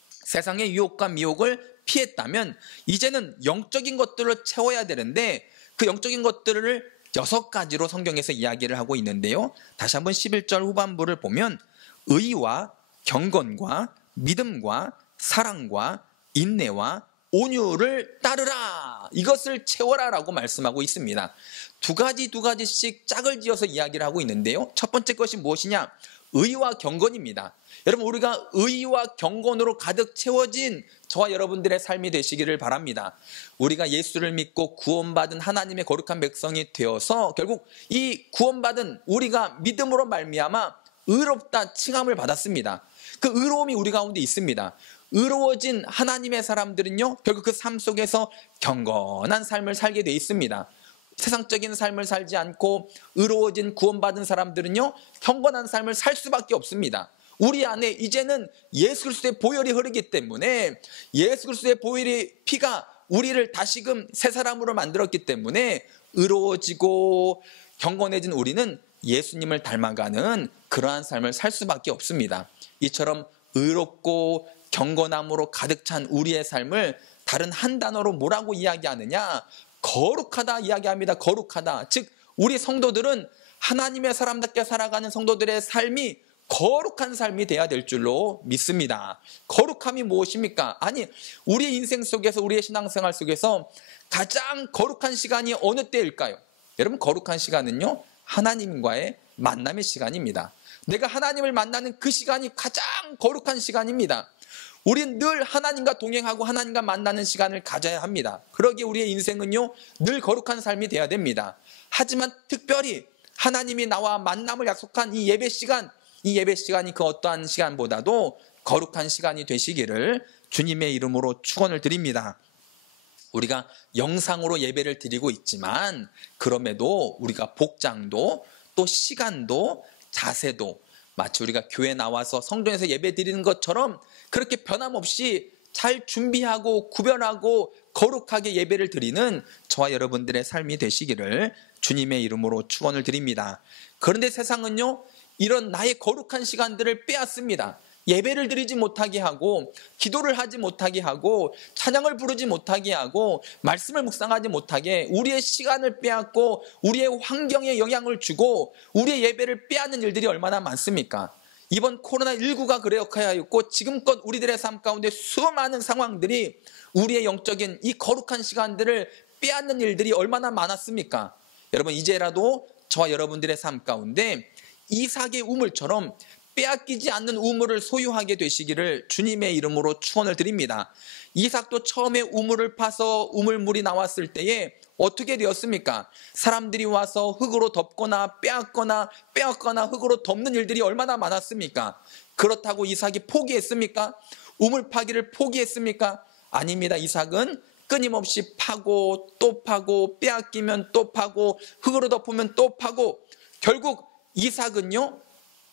세상의 유혹과 미혹을 피했다면 이제는 영적인 것들을 채워야 되는데 그 영적인 것들을 6가지로 성경에서 이야기를 하고 있는데요. 다시 한번 11절 후반부를 보면 의와 경건과 믿음과 사랑과 인내와 온유를 따르라, 이것을 채워라 라고 말씀하고 있습니다. 두 가지씩 짝을 지어서 이야기를 하고 있는데요. 첫 번째 것이 무엇이냐? 의와 경건입니다. 여러분 우리가 의와 경건으로 가득 채워진 저와 여러분들의 삶이 되시기를 바랍니다. 우리가 예수를 믿고 구원받은 하나님의 거룩한 백성이 되어서 결국 이 구원받은 우리가 믿음으로 말미암아 의롭다 칭함을 받았습니다. 그 의로움이 우리 가운데 있습니다. 의로워진 하나님의 사람들은요 결국 그 삶 속에서 경건한 삶을 살게 돼 있습니다. 세상적인 삶을 살지 않고 의로워진 구원받은 사람들은요 경건한 삶을 살 수밖에 없습니다. 우리 안에 이제는 예수 그리스도의 보혈이 흐르기 때문에 예수 그리스도의 보혈의 피가 우리를 다시금 새 사람으로 만들었기 때문에 의로워지고 경건해진 우리는 예수님을 닮아가는 그러한 삶을 살 수밖에 없습니다. 이처럼 의롭고 경건함으로 가득 찬 우리의 삶을 다른 한 단어로 뭐라고 이야기하느냐? 거룩하다 이야기합니다. 거룩하다. 즉 우리 성도들은 하나님의 사람답게 살아가는 성도들의 삶이 거룩한 삶이 돼야 될 줄로 믿습니다. 거룩함이 무엇입니까? 아니 우리의 인생 속에서 우리의 신앙생활 속에서 가장 거룩한 시간이 어느 때일까요? 여러분 거룩한 시간은요 하나님과의 만남의 시간입니다. 내가 하나님을 만나는 그 시간이 가장 거룩한 시간입니다. 우린 늘 하나님과 동행하고 하나님과 만나는 시간을 가져야 합니다. 그러기에 우리의 인생은요 늘 거룩한 삶이 돼야 됩니다. 하지만 특별히 하나님이 나와 만남을 약속한 이 예배 시간이 그 어떠한 시간보다도 거룩한 시간이 되시기를 주님의 이름으로 축원을 드립니다. 우리가 영상으로 예배를 드리고 있지만 그럼에도 우리가 복장도 또 시간도 자세도 마치 우리가 교회 나와서 성전에서 예배 드리는 것처럼 그렇게 변함없이 잘 준비하고 구별하고 거룩하게 예배를 드리는 저와 여러분들의 삶이 되시기를 주님의 이름으로 축원을 드립니다. 그런데 세상은요 이런 나의 거룩한 시간들을 빼앗습니다. 예배를 드리지 못하게 하고 기도를 하지 못하게 하고 찬양을 부르지 못하게 하고 말씀을 묵상하지 못하게 우리의 시간을 빼앗고 우리의 환경에 영향을 주고 우리의 예배를 빼앗는 일들이 얼마나 많습니까? 이번 코로나19가 그렇게 지금껏 우리들의 삶 가운데 수많은 상황들이 우리의 영적인 이 거룩한 시간들을 빼앗는 일들이 얼마나 많았습니까? 여러분 이제라도 저와 여러분들의 삶 가운데 이삭의 우물처럼 빼앗기지 않는 우물을 소유하게 되시기를 주님의 이름으로 축원을 드립니다. 이삭도 처음에 우물을 파서 우물물이 나왔을 때에 어떻게 되었습니까? 사람들이 와서 흙으로 덮거나 빼앗거나 흙으로 덮는 일들이 얼마나 많았습니까? 그렇다고 이삭이 포기했습니까? 우물 파기를 포기했습니까? 아닙니다. 이삭은 끊임없이 파고 또 파고 빼앗기면 또 파고 흙으로 덮으면 또 파고 결국 이삭은요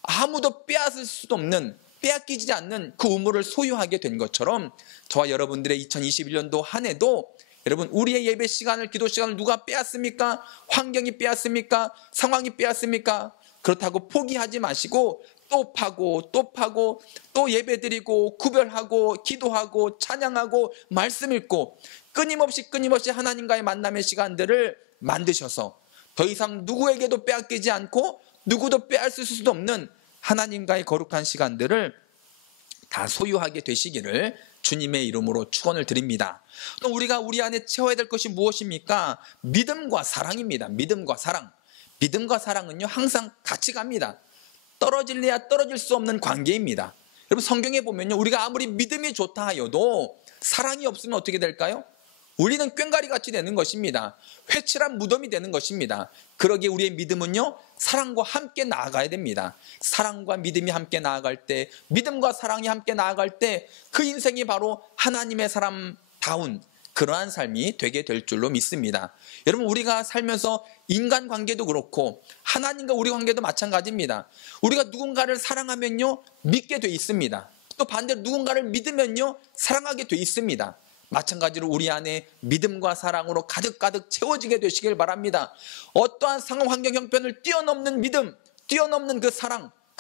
아무도 빼앗을 수도 없는 빼앗기지 않는 그 우물을 소유하게 된 것처럼 저와 여러분들의 2021년도 한 해도 여러분 우리의 예배 시간을 기도 시간을 누가 빼앗습니까? 환경이 빼앗습니까? 상황이 빼앗습니까? 그렇다고 포기하지 마시고 또 파고 또 예배드리고 구별하고 기도하고 찬양하고 말씀 읽고 끊임없이 하나님과의 만남의 시간들을 만드셔서 더 이상 누구에게도 빼앗기지 않고 누구도 빼앗을 수도 없는 하나님과의 거룩한 시간들을 다 소유하게 되시기를 주님의 이름으로 축원을 드립니다. 또 우리가 우리 안에 채워야 될 것이 무엇입니까? 믿음과 사랑입니다. 믿음과 사랑. 믿음과 사랑은요 항상 같이 갑니다. 떨어질래야 떨어질 수 없는 관계입니다. 여러분 성경에 보면요 우리가 아무리 믿음이 좋다 하여도 사랑이 없으면 어떻게 될까요? 우리는 꽹과리같이 되는 것입니다. 회칠한 무덤이 되는 것입니다. 그러기에 우리의 믿음은요 사랑과 함께 나아가야 됩니다. 사랑과 믿음이 함께 나아갈 때 믿음과 사랑이 함께 나아갈 때 그 인생이 바로 하나님의 사람다운 그러한 삶이 되게 될 줄로 믿습니다. 여러분, 우리가 살면서 인간관계도 그렇고 하나님과 우리 관계도 마찬가지입니다. 우리가 누군가를 사랑하면요, 믿게 돼 있습니다. 또 반대로 누군가를 믿으면요, 사랑하게 돼 있습니다. 마찬가지로 우리 안에 믿음과 사랑으로 가득가득 채워지게 되시길 바랍니다. 어떠한 상황, 환경, 형편을 뛰어넘는 믿음, 뛰어넘는 그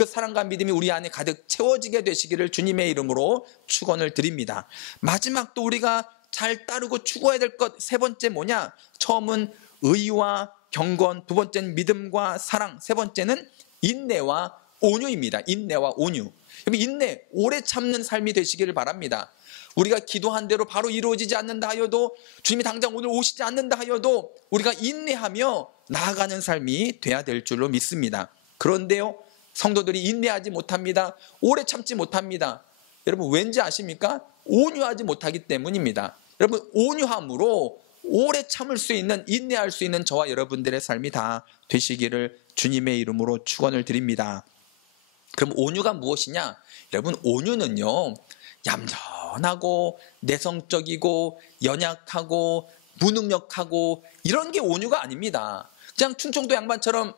사랑과 믿음이 우리 안에 가득 채워지게 되시기를 주님의 이름으로 축원을 드립니다. 마지막 또 우리가 잘 따르고 추구해야 될 것 세 번째 뭐냐? 처음은 의와 경건, 두 번째는 믿음과 사랑, 세 번째는 인내와 온유입니다. 인내와 온유. 인내, 오래 참는 삶이 되시기를 바랍니다. 우리가 기도한 대로 바로 이루어지지 않는다 하여도, 주님이 당장 오늘 오시지 않는다 하여도 우리가 인내하며 나아가는 삶이 돼야 될 줄로 믿습니다. 그런데요, 성도들이 인내하지 못합니다. 오래 참지 못합니다. 여러분, 왠지 아십니까? 온유하지 못하기 때문입니다. 여러분, 온유함으로 오래 참을 수 있는, 인내할 수 있는 저와 여러분들의 삶이 다 되시기를 주님의 이름으로 축원을 드립니다. 그럼 온유가 무엇이냐? 여러분, 온유는요, 얌전하고 내성적이고 연약하고 무능력하고 이런 게 온유가 아닙니다. 그냥 충청도 양반처럼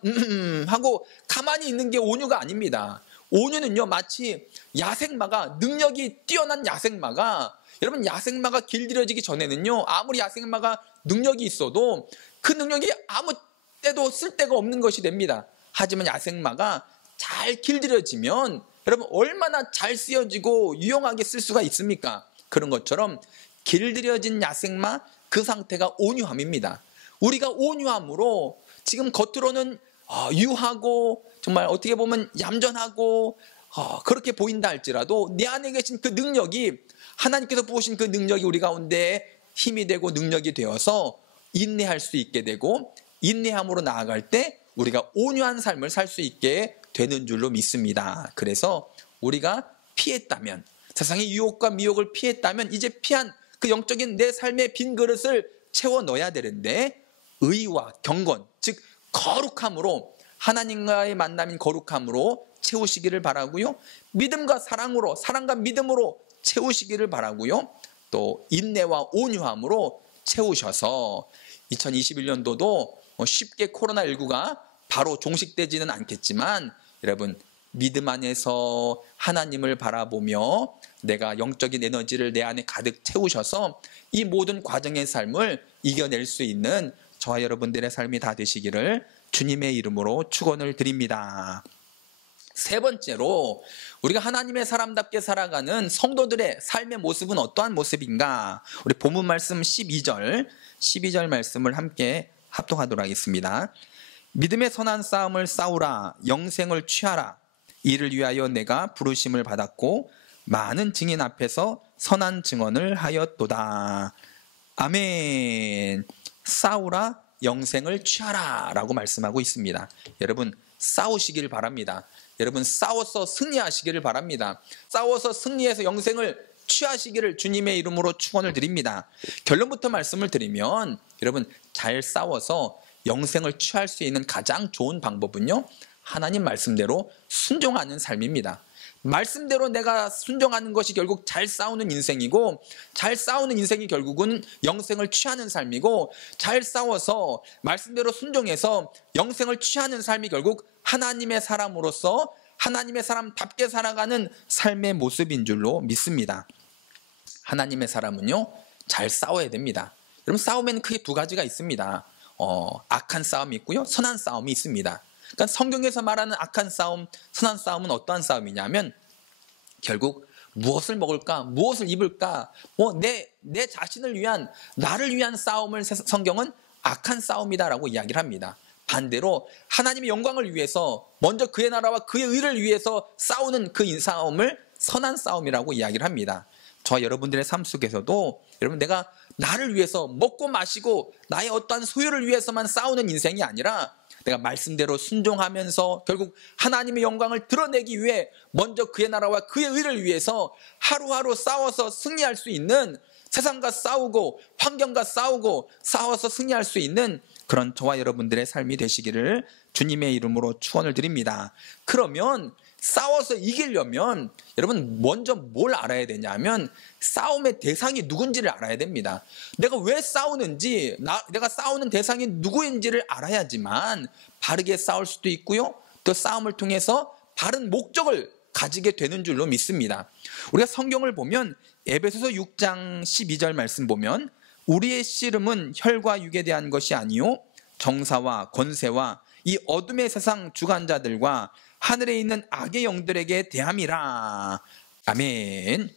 하고 가만히 있는 게 온유가 아닙니다. 온유는요, 마치 야생마가, 능력이 뛰어난 야생마가, 여러분, 야생마가 길들여지기 전에는요, 아무리 야생마가 능력이 있어도 그 능력이 아무 때도 쓸데가 없는 것이 됩니다. 하지만 야생마가 잘 길들여지면 여러분, 얼마나 잘 쓰여지고 유용하게 쓸 수가 있습니까? 그런 것처럼 길들여진 야생마, 그 상태가 온유함입니다. 우리가 온유함으로 지금 겉으로는 유하고 정말 어떻게 보면 얌전하고 그렇게 보인다 할지라도 내 안에 계신 그 능력이, 하나님께서 부으신 그 능력이 우리 가운데 힘이 되고 능력이 되어서 인내할 수 있게 되고, 인내함으로 나아갈 때 우리가 온유한 삶을 살 수 있게 되는 줄로 믿습니다. 그래서 우리가 피했다면, 세상의 유혹과 미혹을 피했다면 이제 피한 그 영적인 내 삶의 빈 그릇을 채워 넣어야 되는데, 의와 경건, 즉 거룩함으로, 하나님과의 만남인 거룩함으로 채우시기를 바라고요. 믿음과 사랑으로, 사랑과 믿음으로 채우시기를 바라고요. 또 인내와 온유함으로 채우셔서 2021년도도 쉽게 코로나19가 바로 종식되지는 않겠지만, 여러분, 믿음 안에서 하나님을 바라보며 내가 영적인 에너지를 내 안에 가득 채우셔서 이 모든 과정의 삶을 이겨낼 수 있는 저와 여러분들의 삶이 다 되시기를 주님의 이름으로 축원을 드립니다. 세 번째로, 우리가 하나님의 사람답게 살아가는 성도들의 삶의 모습은 어떠한 모습인가? 우리 본문 말씀 12절 말씀을 함께 합독하도록 하겠습니다. 믿음의 선한 싸움을 싸우라, 영생을 취하라. 이를 위하여 내가 부르심을 받았고 많은 증인 앞에서 선한 증언을 하였도다. 아멘. 싸우라, 영생을 취하라 라고 말씀하고 있습니다. 여러분, 싸우시기를 바랍니다. 여러분, 싸워서 승리하시기를 바랍니다. 싸워서 승리해서 영생을 취하시기를 주님의 이름으로 축원을 드립니다. 결론부터 말씀을 드리면, 여러분, 잘 싸워서 영생을 취할 수 있는 가장 좋은 방법은요, 하나님 말씀대로 순종하는 삶입니다. 말씀대로 내가 순종하는 것이 결국 잘 싸우는 인생이고, 잘 싸우는 인생이 결국은 영생을 취하는 삶이고, 잘 싸워서 말씀대로 순종해서 영생을 취하는 삶이 결국 하나님의 사람으로서 하나님의 사람답게 살아가는 삶의 모습인 줄로 믿습니다. 하나님의 사람은요, 잘 싸워야 됩니다. 여러분, 싸움에는 크게 두 가지가 있습니다. 악한 싸움이 있고요, 선한 싸움이 있습니다. 그러니까 성경에서 말하는 악한 싸움, 선한 싸움은 어떠한 싸움이냐면, 결국 무엇을 먹을까, 무엇을 입을까, 내 자신을 위한, 나를 위한 싸움을 성경은 악한 싸움이다라고 이야기를 합니다. 반대로 하나님의 영광을 위해서, 먼저 그의 나라와 그의 의를 위해서 싸우는 그 싸움을 선한 싸움이라고 이야기를 합니다. 저와 여러분들의 삶 속에서도, 여러분, 내가 나를 위해서 먹고 마시고 나의 어떠한 소유를 위해서만 싸우는 인생이 아니라, 내가 말씀대로 순종하면서 결국 하나님의 영광을 드러내기 위해 먼저 그의 나라와 그의 의를 위해서 하루하루 싸워서 승리할 수 있는, 세상과 싸우고 환경과 싸우고 싸워서 승리할 수 있는 그런 저와 여러분들의 삶이 되시기를 주님의 이름으로 축원을 드립니다. 그러면 싸워서 이기려면 여러분 먼저 뭘 알아야 되냐면 싸움의 대상이 누군지를 알아야 됩니다. 내가 왜 싸우는지, 내가 싸우는 대상이 누구인지를 알아야지만 바르게 싸울 수도 있고요. 또 싸움을 통해서 바른 목적을 가지게 되는 줄로 믿습니다. 우리가 성경을 보면 에베소서 6장 12절 말씀 보면 우리의 씨름은 혈과 육에 대한 것이 아니요 정사와 권세와 이 어둠의 세상 주관자들과 하늘에 있는 악의 영들에게 대함이라. 아멘.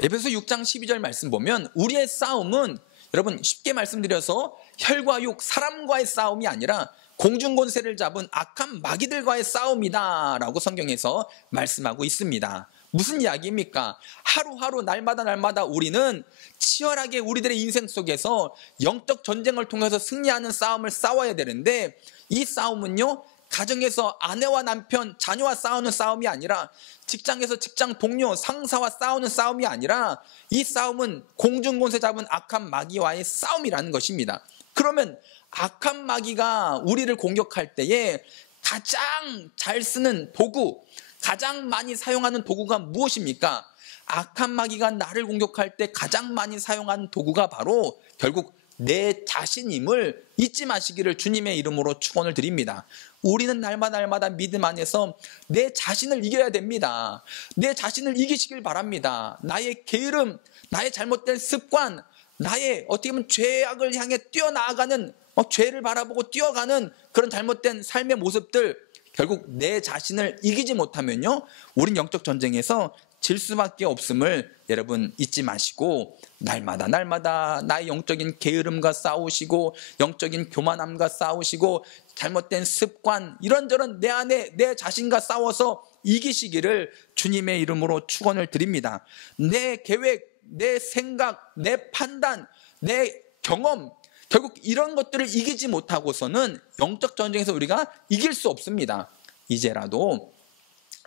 에베소서 6장 12절 말씀 보면 우리의 싸움은 여러분 쉽게 말씀드려서 혈과 육, 사람과의 싸움이 아니라 공중권세를 잡은 악한 마귀들과의 싸움이다 라고 성경에서 말씀하고 있습니다. 무슨 이야기입니까? 하루하루 날마다 우리는 치열하게 우리들의 인생 속에서 영적 전쟁을 통해서 승리하는 싸움을 싸워야 되는데 이 싸움은요 가정에서 아내와 남편, 자녀와 싸우는 싸움이 아니라 직장에서 직장 동료, 상사와 싸우는 싸움이 아니라 이 싸움은 공중권세 잡은 악한 마귀와의 싸움이라는 것입니다. 그러면 악한 마귀가 우리를 공격할 때에 가장 잘 쓰는 도구, 가장 많이 사용하는 도구가 무엇입니까? 악한 마귀가 나를 공격할 때 가장 많이 사용하는 도구가 바로 결국 내 자신임을 잊지 마시기를 주님의 이름으로 축원을 드립니다. 우리는 날마다 믿음 안에서 내 자신을 이겨야 됩니다. 내 자신을 이기시길 바랍니다. 나의 게으름, 나의 잘못된 습관, 나의 어떻게 보면 죄악을 향해 뛰어나가는 죄를 바라보고 뛰어가는 그런 잘못된 삶의 모습들, 결국 내 자신을 이기지 못하면요 우린 영적 전쟁에서 질 수밖에 없음을 여러분 잊지 마시고 날마다 나의 영적인 게으름과 싸우시고 영적인 교만함과 싸우시고 잘못된 습관 이런저런 내 안에 내 자신과 싸워서 이기시기를 주님의 이름으로 축원을 드립니다. 내 계획, 내 생각, 내 판단, 내 경험 결국 이런 것들을 이기지 못하고서는 영적 전쟁에서 우리가 이길 수 없습니다. 이제라도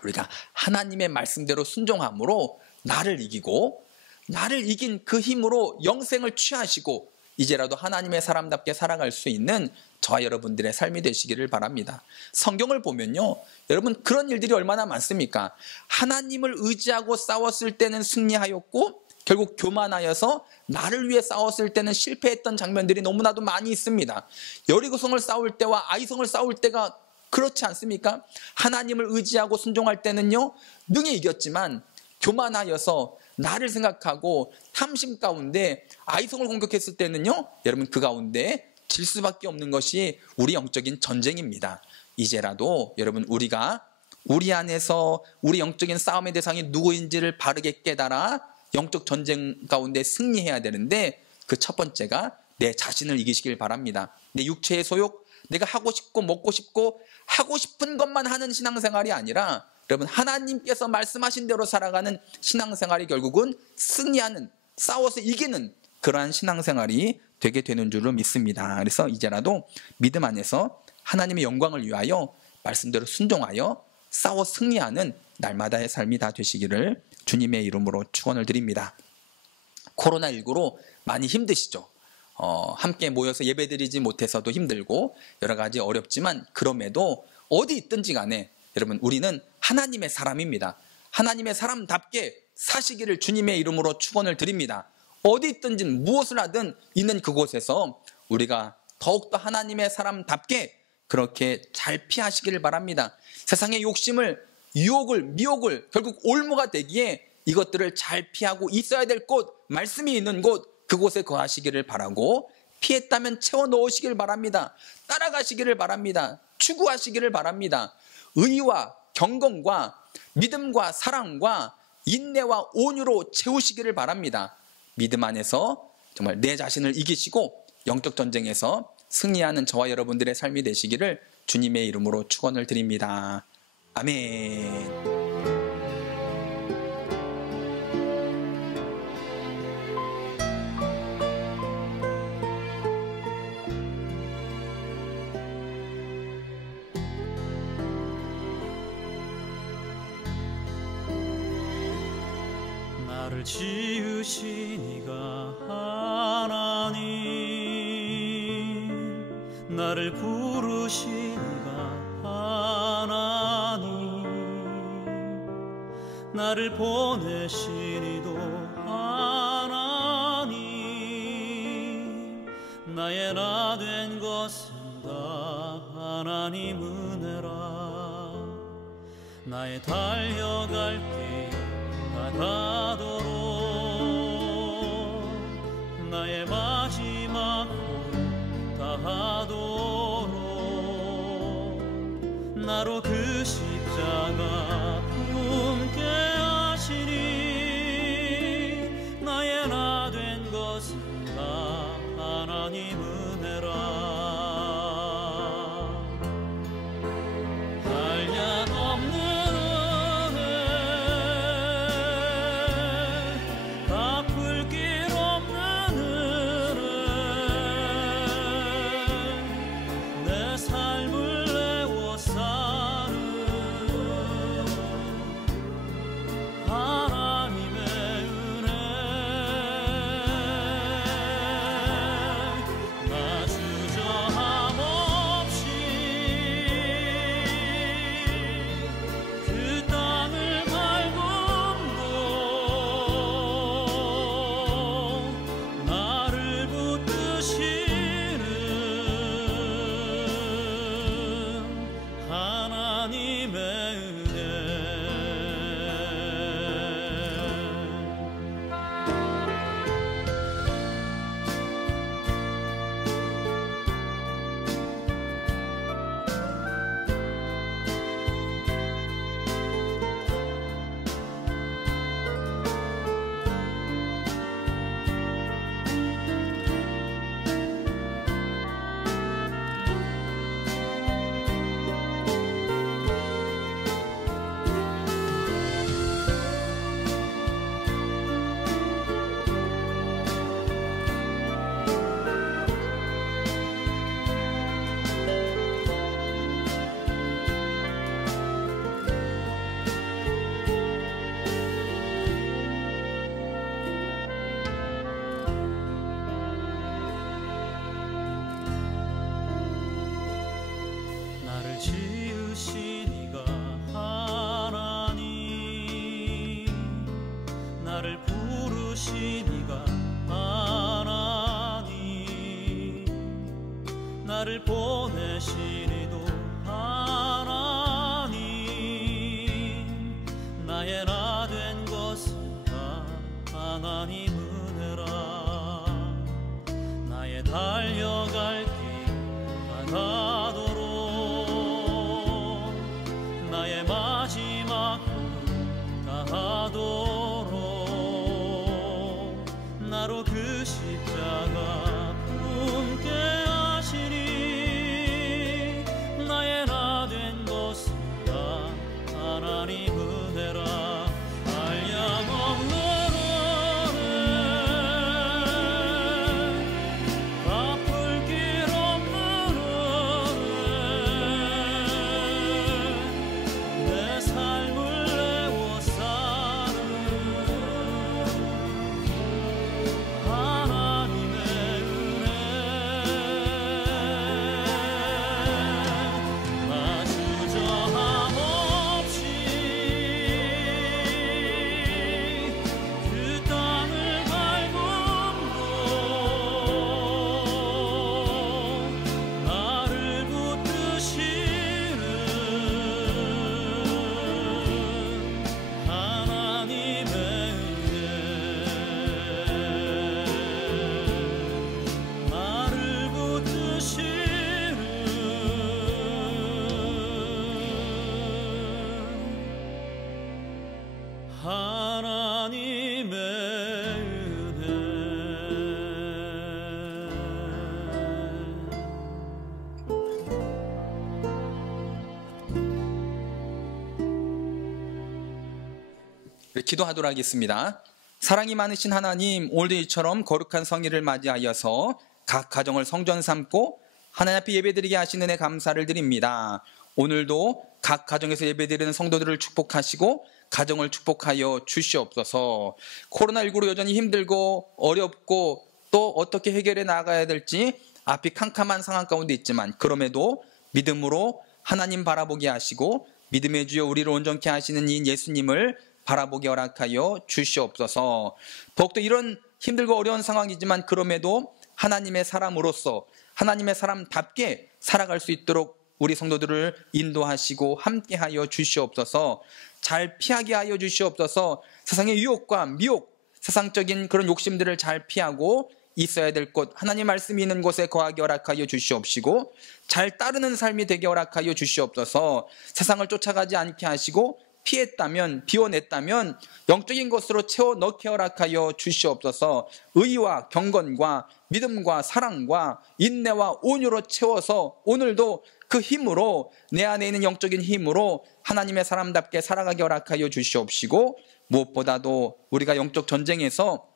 우리가 하나님의 말씀대로 순종함으로 나를 이기고 나를 이긴 그 힘으로 영생을 취하시고 이제라도 하나님의 사람답게 살아갈 수 있는 저와 여러분들의 삶이 되시기를 바랍니다. 성경을 보면요 여러분 그런 일들이 얼마나 많습니까? 하나님을 의지하고 싸웠을 때는 승리하였고 결국 교만하여서 나를 위해 싸웠을 때는 실패했던 장면들이 너무나도 많이 있습니다. 여리고성을 싸울 때와 아이성을 싸울 때가 그렇지 않습니까? 하나님을 의지하고 순종할 때는요 능히 이겼지만 교만하여서 나를 생각하고 탐심 가운데 아이성을 공격했을 때는요 여러분 그 가운데 질 수밖에 없는 것이 우리 영적인 전쟁입니다. 이제라도 여러분 우리가 우리 안에서 우리 영적인 싸움의 대상이 누구인지를 바르게 깨달아 영적 전쟁 가운데 승리해야 되는데 그 첫 번째가 내 자신을 이기시길 바랍니다. 내 육체의 소욕, 내가 하고 싶고 먹고 싶고 하고 싶은 것만 하는 신앙생활이 아니라 여러분 하나님께서 말씀하신 대로 살아가는 신앙생활이 결국은 승리하는, 싸워서 이기는 그러한 신앙생활이 되게 되는 줄로 믿습니다. 그래서 이제라도 믿음 안에서 하나님의 영광을 위하여 말씀대로 순종하여 싸워 승리하는 날마다의 삶이 다 되시기를 주님의 이름으로 축원을 드립니다. 코로나19로 많이 힘드시죠? 함께 모여서 예배드리지 못해서도 힘들고 여러 가지 어렵지만 그럼에도 어디 있든지 간에 여러분 우리는 하나님의 사람입니다. 하나님의 사람답게 사시기를 주님의 이름으로 축원을 드립니다. 어디 있든지 무엇을 하든 있는 그곳에서 우리가 더욱더 하나님의 사람답게 그렇게 잘 피하시기를 바랍니다. 세상의 욕심을, 유혹을, 미혹을 결국 올무가 되기에 이것들을 잘 피하고 있어야 될 곳, 말씀이 있는 곳 그곳에 거하시기를 바라고 피했다면 채워 넣으시기를 바랍니다. 따라가시기를 바랍니다. 추구하시기를 바랍니다. 의와 경건과 믿음과 사랑과 인내와 온유로 채우시기를 바랍니다. 믿음 안에서 정말 내 자신을 이기시고 영적 전쟁에서 승리하는 저와 여러분들의 삶이 되시기를 주님의 이름으로 축원을 드립니다. 아멘. 나를 지으신 이가 하나님, 나를 부르신 이가 하나님, 나를 보내신 이도 하나님, 나의 나 된 것은 다 하나님 은혜라. 나의 달려갈 길 다가도록 나의 마지막 홀 다하도록 나로 그 십자가 품게 하시니 나의 나 된 것은 다 하나님 은혜라. 한량 없는 은혜, 갚을 길 없는 은혜, 내 삶을 내워 사는 하나님의 은혜. 나 주저함 없이 그 땅을 밟음도 나를 붙드시는 하나님의 은혜. 나를 지으신 이가 하나님, 나를 부르신 이가 하나님, 나를 보내신 이도 하나님, 나의 나 된 것은 다 하나님 은혜라. 나의 달려갈 길 다가도록 나의 마지막 홀 다하도록 나로 그 십자가 품게 하시니 나의 나 된 것은 다 하나님 은혜라. 한량 없는 은혜, 갚을 길 없는 은혜, 내 삶을 내워 사는 하나님의 은혜. 나 주저함 없이 그 땅을 밟음도 나를 붙드시는 하나님의 은혜. 나를 붙드시는 하나님의 은혜. 네, 기도하도록 하겠습니다. 사랑이 많으신 하나님, 오늘도 이처럼 거룩한 성일을 맞이하여서 각 가정을 성전 삼고 하나님 앞에 예배드리게 하신 은혜 감사를 드립니다. 오늘도 각 가정에서 예배드리는 성도들을 축복하시고 가정을 축복하여 주시옵소서. 코로나19로 여전히 힘들고 어렵고 또 어떻게 해결해 나가야 될지 앞이 캄캄한 상황 가운데 있지만 그럼에도 믿음으로 하나님 바라보게 하시고 믿음의 주여 우리를 온전케 하시는 이 예수님을 바라보게 허락하여 주시옵소서. 더욱더 이런 힘들고 어려운 상황이지만 그럼에도 하나님의 사람으로서 하나님의 사람답게 살아갈 수 있도록 우리 성도들을 인도하시고 함께하여 주시옵소서. 잘 피하게 하여 주시옵소서. 세상의 유혹과 미혹, 세상적인 그런 욕심들을 잘 피하고 있어야 될 곳, 하나님 말씀이 있는 곳에 거하게 허락하여 주시옵시고 잘 따르는 삶이 되게 허락하여 주시옵소서. 세상을 쫓아가지 않게 하시고 피했다면, 비워냈다면 영적인 것으로 채워 넣게 허락하여 주시옵소서. 의와 경건과 믿음과 사랑과 인내와 온유로 채워서 오늘도 그 힘으로, 내 안에 있는 영적인 힘으로 하나님의 사람답게 살아가게 허락하여 주시옵시고, 무엇보다도 우리가 영적 전쟁에서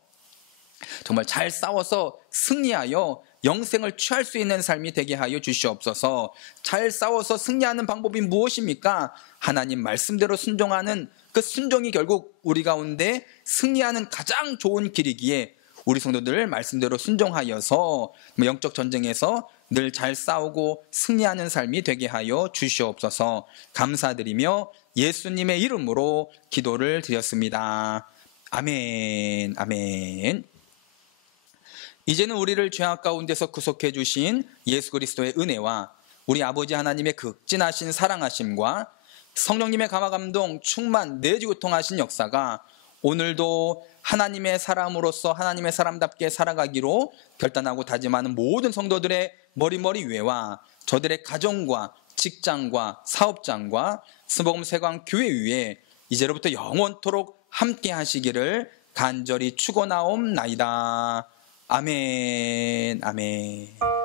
정말 잘 싸워서 승리하여 영생을 취할 수 있는 삶이 되게 하여 주시옵소서. 잘 싸워서 승리하는 방법이 무엇입니까? 하나님 말씀대로 순종하는 그 순종이 결국 우리 가운데 승리하는 가장 좋은 길이기에 우리 성도들 말씀대로 순종하여서 영적 전쟁에서 늘 잘 싸우고 승리하는 삶이 되게 하여 주시옵소서. 감사드리며 예수님의 이름으로 기도를 드렸습니다. 아멘, 아멘. 이제는 우리를 죄악 가운데서 구속해 주신 예수 그리스도의 은혜와 우리 아버지 하나님의 극진하신 사랑하심과 성령님의 감화감동 충만 내주교통하신 역사가 오늘도 하나님의 사람으로서 하나님의 사람답게 살아가기로 결단하고 다짐하는 모든 성도들의 머리 위에와 저들의 가정과 직장과 사업장과 스복음 세광 교회 위에 이제로부터 영원토록 함께 하시기를 간절히 축원하옵나이다. 아멘, 아멘.